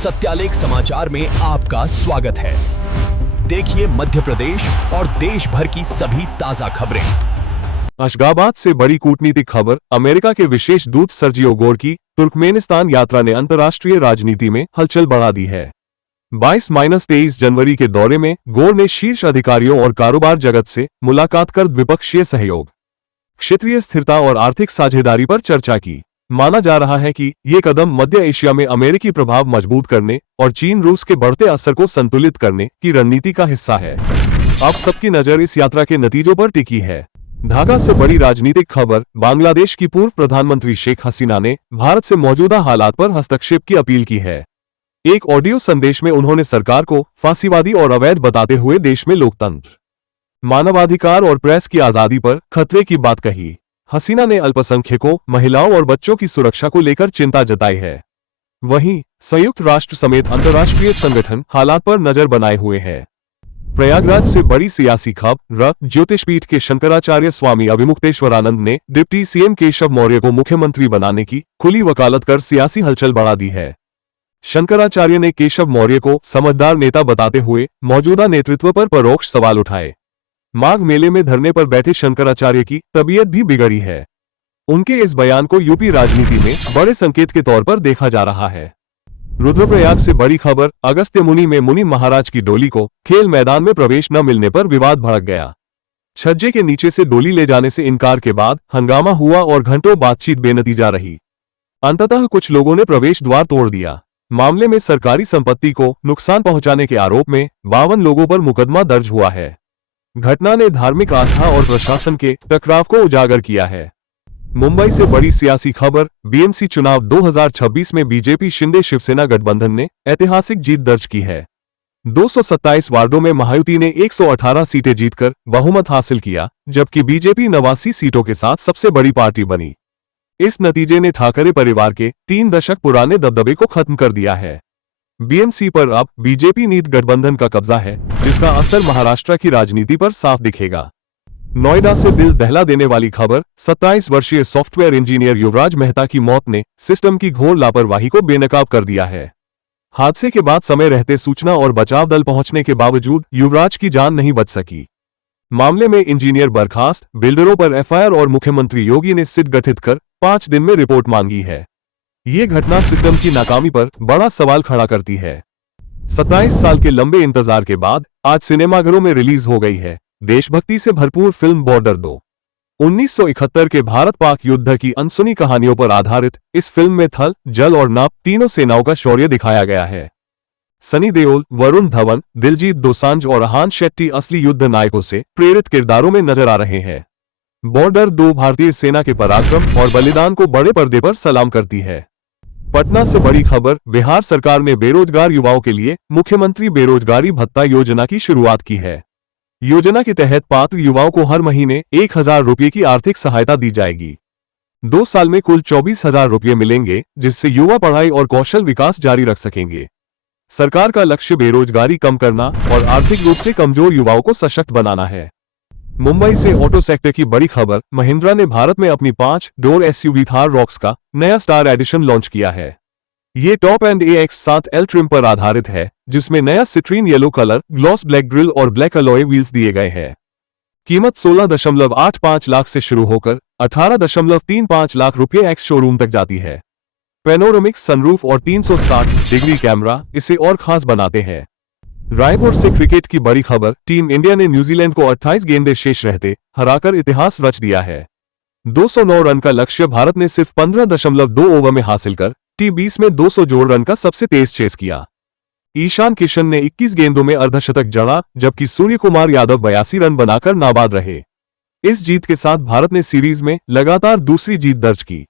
सत्यालेख समाचार में आपका स्वागत है। देखिए मध्य प्रदेश और देश भर की सभी ताजा खबरें। अशगाबाद से बड़ी कूटनीतिक खबर। अमेरिका के विशेष दूत सर्जियो गोर की तुर्कमेनिस्तान यात्रा ने अंतर्राष्ट्रीय राजनीति में हलचल बढ़ा दी है। 22-23 जनवरी के दौरे में गोर ने शीर्ष अधिकारियों और कारोबार जगत से मुलाकात कर द्विपक्षीय सहयोग, क्षेत्रीय स्थिरता और आर्थिक साझेदारी पर चर्चा की। माना जा रहा है कि ये कदम मध्य एशिया में अमेरिकी प्रभाव मजबूत करने और चीन रूस के बढ़ते असर को संतुलित करने की रणनीति का हिस्सा है। अब सबकी नजर इस यात्रा के नतीजों पर टिकी है। ढाका से बड़ी राजनीतिक खबर। बांग्लादेश की पूर्व प्रधानमंत्री शेख हसीना ने भारत से मौजूदा हालात पर हस्तक्षेप की अपील की है। एक ऑडियो संदेश में उन्होंने सरकार को फांसीवादी और अवैध बताते हुए देश में लोकतंत्र, मानवाधिकार और प्रेस की आजादी पर खतरे की बात कही। हसीना ने अल्पसंख्यकों, महिलाओं और बच्चों की सुरक्षा को लेकर चिंता जताई है। वहीं संयुक्त राष्ट्र समेत अंतर्राष्ट्रीय संगठन हालात पर नजर बनाए हुए हैं। प्रयागराज से बड़ी सियासी खबर। ज्योतिषपीठ के शंकराचार्य स्वामी अभिमुक्तेश्वरानंद ने डिप्टी सीएम केशव मौर्य को मुख्यमंत्री बनाने की खुली वकालत कर सियासी हलचल बढ़ा दी है। शंकराचार्य ने केशव मौर्य को समझदार नेता बताते हुए मौजूदा नेतृत्व पर परोक्ष सवाल उठाए। माघ मेले में धरने पर बैठे शंकराचार्य की तबीयत भी बिगड़ी है। उनके इस बयान को यूपी राजनीति में बड़े संकेत के तौर पर देखा जा रहा है। रुद्रप्रयाग से बड़ी खबर। अगस्त्य मुनि में मुनि महाराज की डोली को खेल मैदान में प्रवेश न मिलने पर विवाद भड़क गया। छज्जे के नीचे से डोली ले जाने से इनकार के बाद हंगामा हुआ और घंटों बातचीत बेनतीजा रही। अंततः कुछ लोगों ने प्रवेश द्वार तोड़ दिया। मामले में सरकारी संपत्ति को नुकसान पहुंचाने के आरोप में 52 लोगों पर मुकदमा दर्ज हुआ है। घटना ने धार्मिक आस्था और प्रशासन के टकराव को उजागर किया है। मुंबई से बड़ी सियासी खबर। बीएमसी चुनाव 2026 में बीजेपी शिंदे शिवसेना गठबंधन ने ऐतिहासिक जीत दर्ज की है। 227 वार्डों में महायुति ने 118 सीटें जीतकर बहुमत हासिल किया, जबकि बीजेपी 89 सीटों के साथ सबसे बड़ी पार्टी बनी। इस नतीजे ने ठाकरे परिवार के 3 दशक पुराने दबदबे को खत्म कर दिया है। बीएमसी पर अब बीजेपी नीत गठबंधन का कब्जा है, जिसका असर महाराष्ट्र की राजनीति पर साफ दिखेगा। नोएडा से दिल दहला देने वाली खबर। 27 वर्षीय सॉफ्टवेयर इंजीनियर युवराज मेहता की मौत ने सिस्टम की घोर लापरवाही को बेनकाब कर दिया है। हादसे के बाद समय रहते सूचना और बचाव दल पहुंचने के बावजूद युवराज की जान नहीं बच सकी। मामले में इंजीनियर बर्खास्त, बिल्डरों पर एफआईआर और मुख्यमंत्री योगी ने सिट गठित कर 5 दिन में रिपोर्ट मांगी है। ये घटना सिस्टम की नाकामी पर बड़ा सवाल खड़ा करती है। 27 साल के लंबे इंतजार के बाद आज सिनेमाघरों में रिलीज हो गई है देशभक्ति से भरपूर फिल्म बॉर्डर 2। 1971 के भारत पाक युद्ध की अनसुनी कहानियों पर आधारित इस फिल्म में थल, जल और नभ तीनों सेनाओं का शौर्य दिखाया गया है। सनी देओल, वरुण धवन, दिलजीत दोसांझ और अहान शेट्टी असली युद्ध नायकों से प्रेरित किरदारों में नजर आ रहे हैं। बॉर्डर 2 भारतीय सेना के पराक्रम और बलिदान को बड़े पर्दे पर सलाम करती है। पटना से बड़ी खबर। बिहार सरकार ने बेरोजगार युवाओं के लिए मुख्यमंत्री बेरोजगारी भत्ता योजना की शुरुआत की है। योजना के तहत पात्र युवाओं को हर महीने 1000 रुपये की आर्थिक सहायता दी जाएगी। 2 साल में कुल 24,000 रुपये मिलेंगे, जिससे युवा पढ़ाई और कौशल विकास जारी रख सकेंगे। सरकार का लक्ष्य बेरोजगारी कम करना और आर्थिक रूप से कमजोर युवाओं को सशक्त बनाना है। मुंबई से ऑटो सेक्टर की बड़ी खबर। महिंद्रा ने भारत में अपनी 5 डोर एसयूवी थार रॉक्स का नया स्टार एडिशन लॉन्च किया है। ये टॉप एंड AX7L ट्रिम पर आधारित है, जिसमें नया citrine yellow colour, gloss black grill और ब्लैक अलॉय व्हील्स दिए गए हैं। कीमत 16.85 लाख से शुरू होकर 18.35 लाख रुपये एक्स शोरूम तक जाती है। पेनोरामिक सनरूफ और 360 डिग्री कैमरा इसे और खास बनाते हैं। रायपुर से क्रिकेट की बड़ी खबर। टीम इंडिया ने न्यूजीलैंड को 28 गेंदें शेष रहते हराकर इतिहास रच दिया है। 209 रन का लक्ष्य भारत ने सिर्फ 15.2 ओवर में हासिल कर T20 में 200 जोड़ रन का सबसे तेज चेस किया। ईशान किशन ने 21 गेंदों में अर्धशतक जड़ा, जबकि सूर्य कुमार यादव 82 रन बनाकर नाबाद रहे। इस जीत के साथ भारत ने सीरीज में लगातार दूसरी जीत दर्ज की।